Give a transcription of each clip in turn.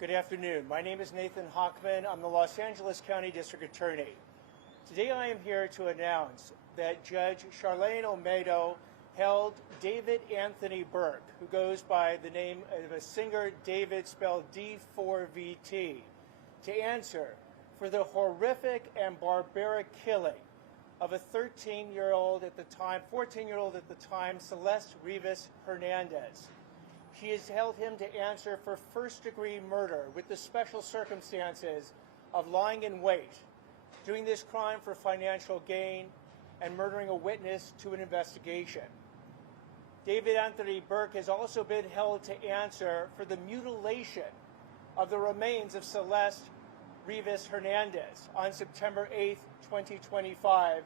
Good afternoon. My name is Nathan Hockman. I'm the Los Angeles County District Attorney. Today I am here to announce that Judge Charlene Olmedo held David Anthony Burke, who goes by the name of a singer David spelled D4vd, to answer for the horrific and barbaric killing of a 14-year-old at the time, Celeste Rivas Hernandez. She has held him to answer for first-degree murder with the special circumstances of lying in wait, doing this crime for financial gain, and murdering a witness to an investigation. David Anthony Burke has also been held to answer for the mutilation of the remains of Celeste Rivas Hernandez on September 8, 2025,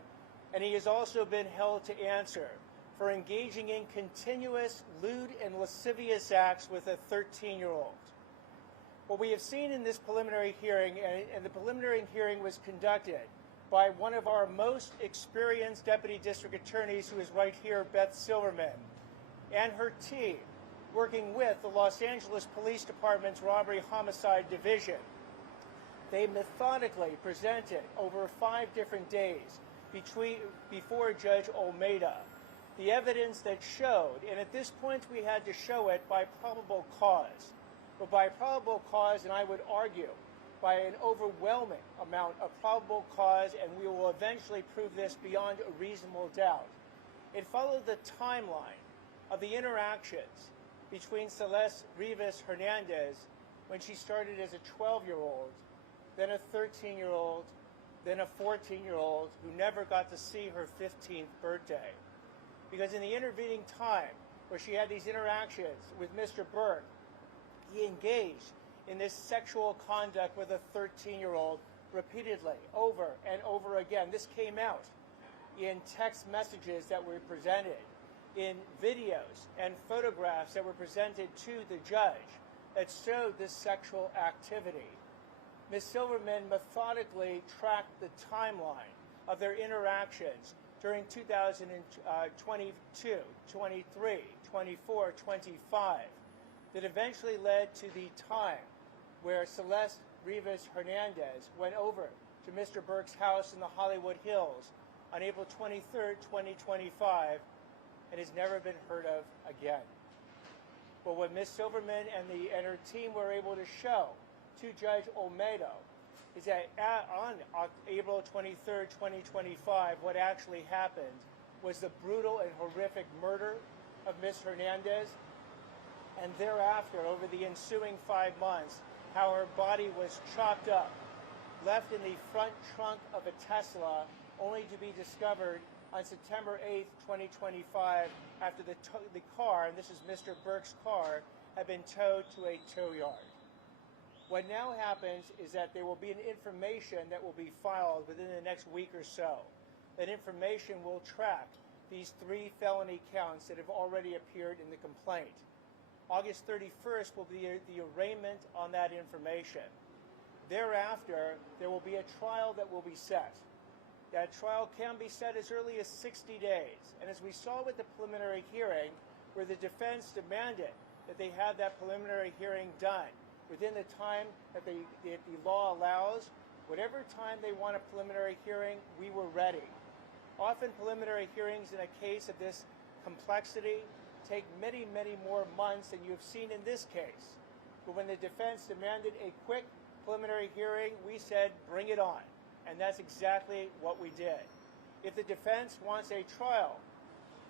and he has also been held to answer for engaging in continuous lewd and lascivious acts with a 13-year-old. What we have seen in this preliminary hearing, and the preliminary hearing was conducted by one of our most experienced deputy district attorneys, who is right here, Beth Silverman, and her team, working with the Los Angeles Police Department's Robbery Homicide Division. They methodically presented over 5 different days before Judge Olmedo the evidence that showed, and at this point we had to show it by probable cause, but by probable cause, and I would argue by an overwhelming amount of probable cause, and we will eventually prove this beyond a reasonable doubt. It followed the timeline of the interactions between Celeste Rivas Hernandez when she started as a 12-year-old, then a 13-year-old, then a 14-year-old who never got to see her 15th birthday. Because in the intervening time where she had these interactions with Mr. Burke, he engaged in this sexual conduct with a 13-year-old repeatedly, over and over again. This came out in text messages that were presented, in videos and photographs that were presented to the judge that showed this sexual activity. Ms. Silverman methodically tracked the timeline of their interactions during 2022, 23, 24, 25, that eventually led to the time where Celeste Rivas Hernandez went over to Mr. Burke's house in the Hollywood Hills on April 23rd, 2025, and has never been heard of again. But what Ms. Silverman and her team were able to show to Judge Olmedo is that on April 23rd, 2025, what actually happened was the brutal and horrific murder of Ms. Hernandez, and thereafter, over the ensuing 5 months, how her body was chopped up, left in the front trunk of a Tesla, only to be discovered on September 8th, 2025, after the car, and this is Mr. Burke's car, had been towed to a tow yard. What now happens is that there will be an information that will be filed within the next week or so. That information will track these 3 felony counts that have already appeared in the complaint. August 31st will be the arraignment on that information. Thereafter, there will be a trial that will be set. That trial can be set as early as 60 days. And as we saw with the preliminary hearing, where the defense demanded that they have that preliminary hearing done within the time that the law allows, whatever time they want a preliminary hearing, we were ready. Often preliminary hearings in a case of this complexity take many, many more months than you have seen in this case. But when the defense demanded a quick preliminary hearing, we said, bring it on. And that's exactly what we did. If the defense wants a trial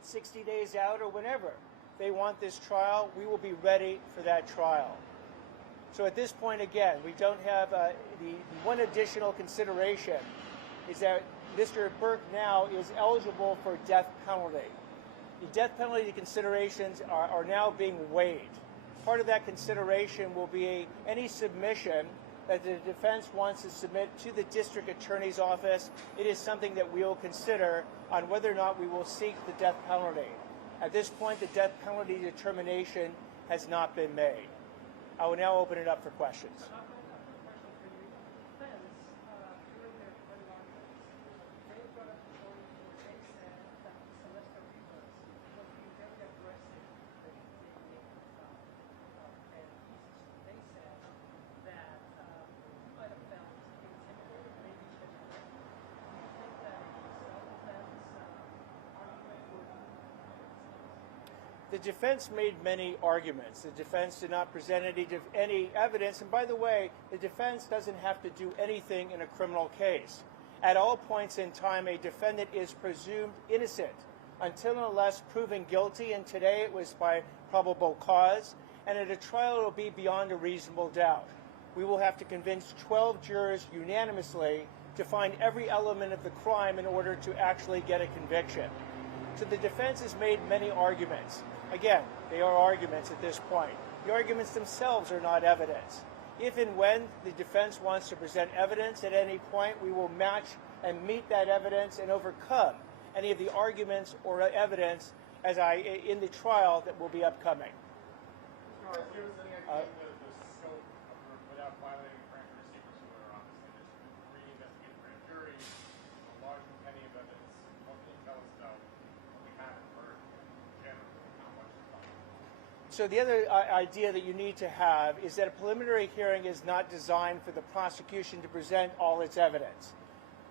60 days out or whenever they want this trial, we will be ready for that trial. So at this point, again, we don't have the one additional consideration is that Mr. Burke now is eligible for death penalty. The death penalty considerations are now being weighed. Part of that consideration will be any submission that the defense wants to submit to the district attorney's office. It is something that we will consider on whether or not we will seek the death penalty. At this point, the death penalty determination has not been made. I will now open it up for questions. The defense made many arguments. The defense did not present any evidence. And by the way, the defense doesn't have to do anything in a criminal case. At all points in time, a defendant is presumed innocent until and unless proven guilty. And today it was by probable cause. And at a trial, it will be beyond a reasonable doubt. We will have to convince 12 jurors unanimously to find every element of the crime in order to actually get a conviction. So the defense has made many arguments. Again, they are arguments at this point. The arguments themselves are not evidence. If and when the defense wants to present evidence at any point, we will match and meet that evidence and overcome any of the arguments or evidence in the trial that will be upcoming. Without violating grand jury secrecy order, obviously, there's re-investigated grand jury, a large compendium of evidence. What can you tell us about what we haven't heard generally, how much is done? So the other idea that you need to have is that a preliminary hearing is not designed for the prosecution to present all its evidence.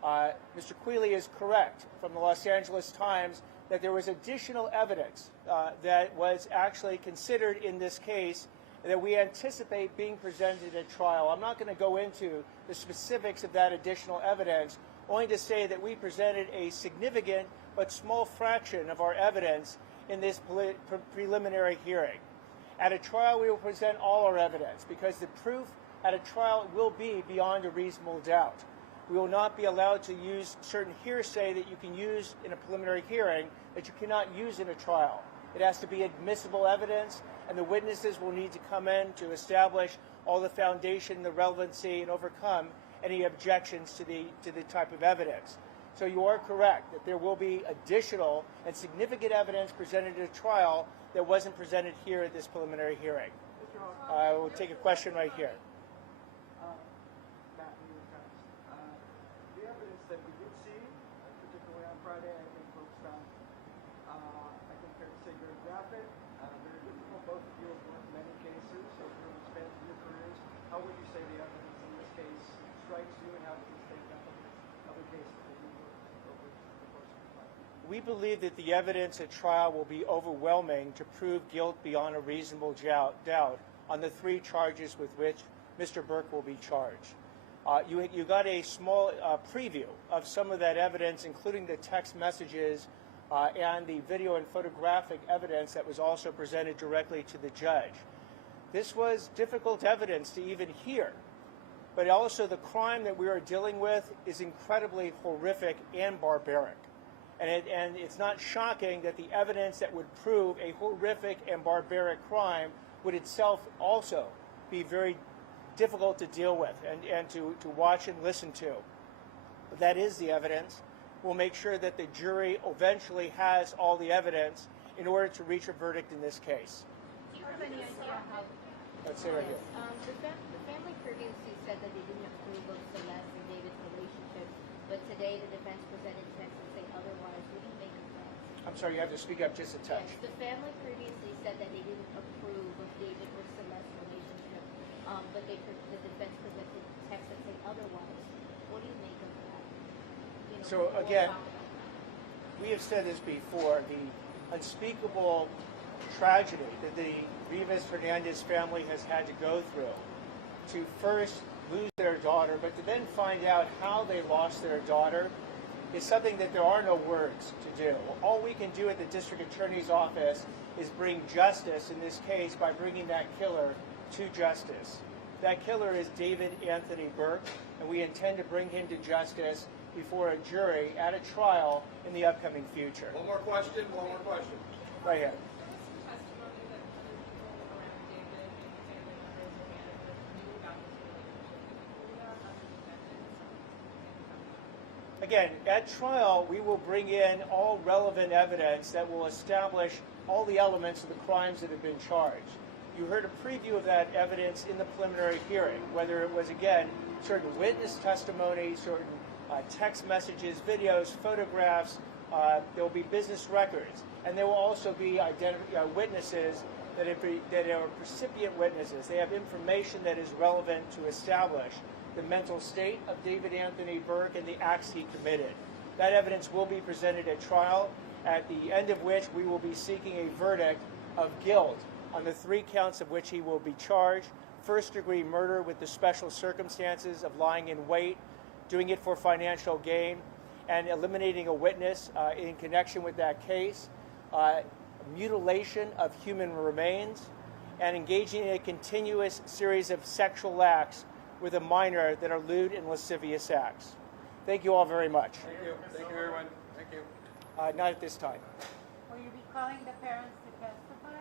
Mr. Quealy is correct from the Los Angeles Times that there was additional evidence that was actually considered in this case that we anticipate being presented at trial. I'm not going to go into the specifics of that additional evidence, only to say that we presented a significant but small fraction of our evidence in this preliminary hearing. At a trial, we will present all our evidence because the proof at a trial will be beyond a reasonable doubt. We will not be allowed to use certain hearsay that you can use in a preliminary hearing that you cannot use in a trial. It has to be admissible evidence, and the witnesses will need to come in to establish all the foundation, the relevancy, and overcome any objections to the type of evidence. So you are correct that there will be additional and significant evidence presented at a trial that wasn't presented here at this preliminary hearing. I will take a question right here. The evidence that we did see, particularly on Friday, I think focused on, I think fair to say, very graphic, very difficult. Both of you have worked many cases over the span of your careers. How would you say the evidence in this case strikes you, and how does it stand up against other cases that you worked over the course of your life? We believe that the evidence at trial will be overwhelming to prove guilt beyond a reasonable doubt on the 3 charges with which Mr. Burke will be charged. You got a small preview of some of that evidence, including the text messages and the video and photographic evidence that was also presented directly to the judge. This was difficult evidence to even hear, but also the crime that we are dealing with is incredibly horrific and barbaric. And it's not shocking that the evidence that would prove a horrific and barbaric crime would itself also be very difficult to deal with and to watch and listen to. But that is the evidence. We'll make sure that the jury eventually has all the evidence in order to reach a verdict in this case. Do you have any idea how... Let's say right here. The family previously said that they didn't approve of Celeste and David's relationship, but today the defense presented text and say otherwise. What do you make of that? I'm sorry, you have to speak up just a touch. Yes, the family previously said that they didn't approve of David or Celeste's relationship, but the defense presented text that say otherwise. What do you make of that? So again, we have said this before, the unspeakable tragedy that the Rivas Hernandez family has had to go through to first lose their daughter, but to then find out how they lost their daughter is something that there are no words to do. All we can do at the district attorney's office is bring justice in this case by bringing that killer to justice. That killer is David Anthony Burke, and we intend to bring him to justice before a jury at a trial in the upcoming future. One more question. Right here. Again, at trial, we will bring in all relevant evidence that will establish all the elements of the crimes that have been charged. You heard a preview of that evidence in the preliminary hearing, whether it was, again, certain witness testimony, certain text messages, videos, photographs. There will be business records, and there will also be witnesses that are recipient witnesses. They have information that is relevant to establish the mental state of David Anthony Burke and the acts he committed. That evidence will be presented at trial, at the end of which we will be seeking a verdict of guilt on the 3 counts of which he will be charged: first-degree murder with the special circumstances of lying in wait, doing it for financial gain, and eliminating a witness in connection with that case, mutilation of human remains, and engaging in a continuous series of sexual acts with a minor that are lewd and lascivious acts. Thank you all very much. Thank you. Thank you, everyone. Thank you. Not at this time. Will you be calling the parents to testify?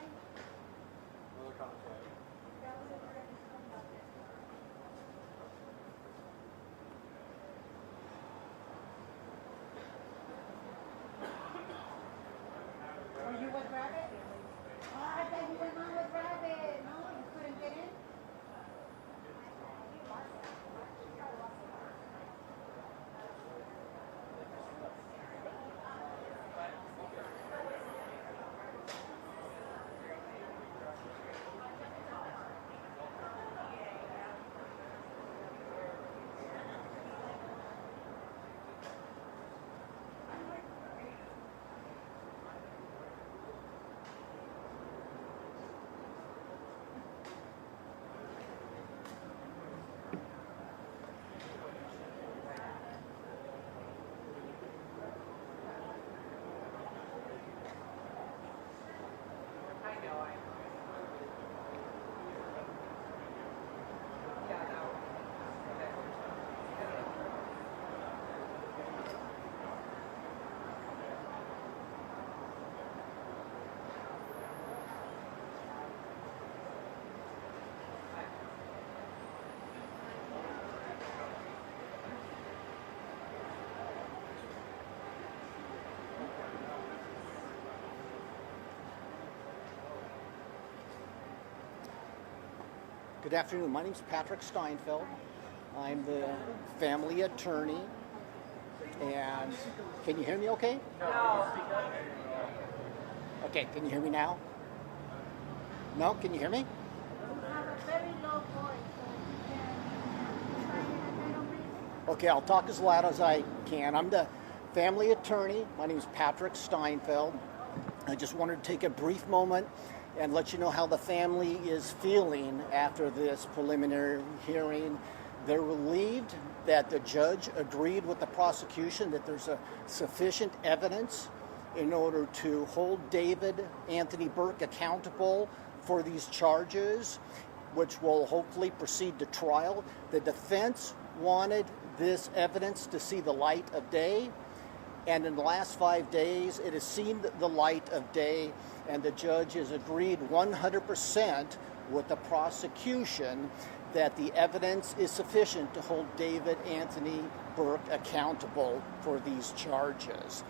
Were you with Rabbit? Oh, I thought you went on with Rabbit. No, you couldn't get in? Good afternoon. My name is Patrick Steinfeld. I'm the family attorney. And can you hear me okay? No. Okay, can you hear me now? No, can you hear me? You have a very low voice, so you can try it a little bit. Okay, I'll talk as loud as I can. I'm the family attorney. My name is Patrick Steinfeld. I just wanted to take a brief moment and let you know how the family is feeling after this preliminary hearing. They're relieved that the judge agreed with the prosecution that there's a sufficient evidence in order to hold David Anthony Burke accountable for these charges, which will hopefully proceed to trial. The defense wanted this evidence to see the light of day, and in the last 5 days, it has seen the light of day, and the judge has agreed 100% with the prosecution that the evidence is sufficient to hold David Anthony Burke accountable for these charges.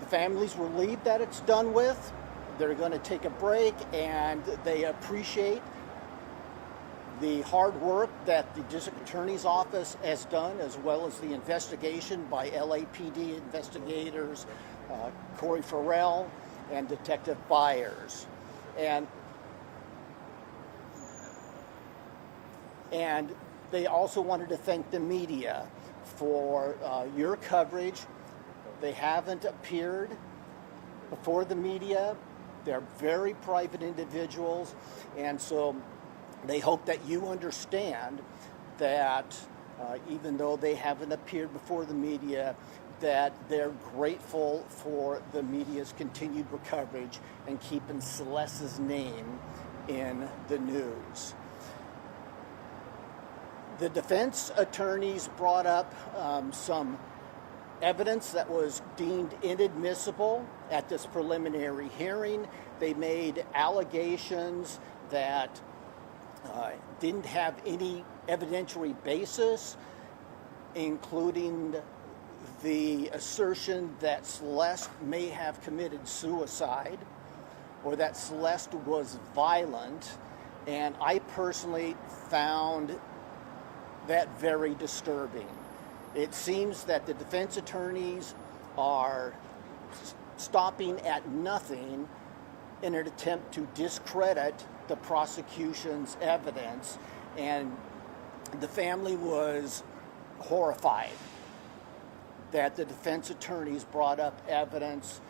The family's relieved that it's done with. They're going to take a break, and they appreciate the hard work that the district attorney's office has done, as well as the investigation by LAPD investigators, Corey Farrell and Detective Byers. And they also wanted to thank the media for your coverage. They haven't appeared before the media. They're very private individuals, and so they hope that you understand that even though they haven't appeared before the media, that they're grateful for the media's continued coverage and keeping Celeste's name in the news. The defense attorneys brought up some evidence that was deemed inadmissible at this preliminary hearing. They made allegations that didn't have any evidentiary basis, including the assertion that Celeste may have committed suicide or that Celeste was violent, and I personally found that very disturbing. It seems that the defense attorneys are stopping at nothing in an attempt to discredit the prosecution's evidence, and the family was horrified that the defense attorneys brought up evidence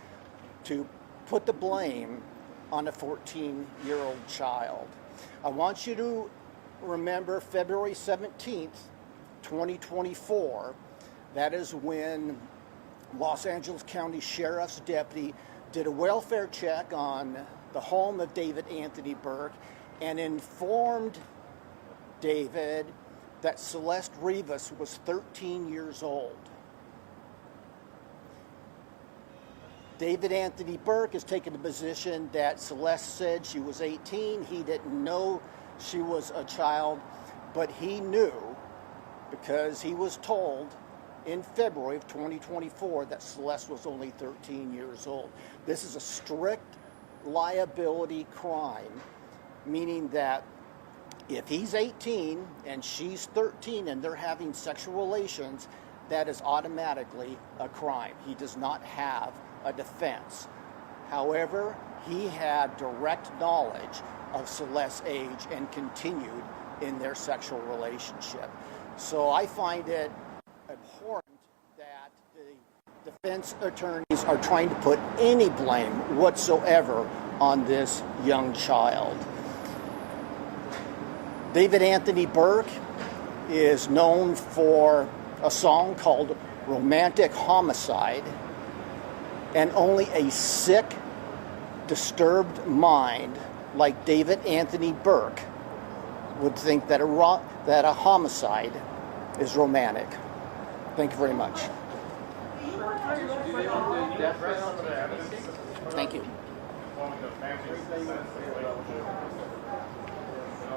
to put the blame on a 14-year-old child. I want you to remember February 17th, 2024. That is when Los Angeles County Sheriff's deputy did a welfare check on the home of David Anthony Burke and informed David that Celeste Rivas was 13 years old. David Anthony Burke has taken the position that Celeste said she was 18. He didn't know she was a child, but he knew because he was told in February of 2024 that Celeste was only 13 years old. This is a strict liability crime, meaning that if he's 18 and she's 13 and they're having sexual relations, that is automatically a crime. He does not have a defense. However, he had direct knowledge of Celeste's age and continued in their sexual relationship. So I find it abhorrent that the defense attorneys are trying to put any blame whatsoever on this young child. David Anthony Burke is known for a song called Romantic Homicide, and only a sick, disturbed mind like David Anthony Burke would think that a homicide is romantic. Thank you very much. Thank you. Involving the family's sense of relationship.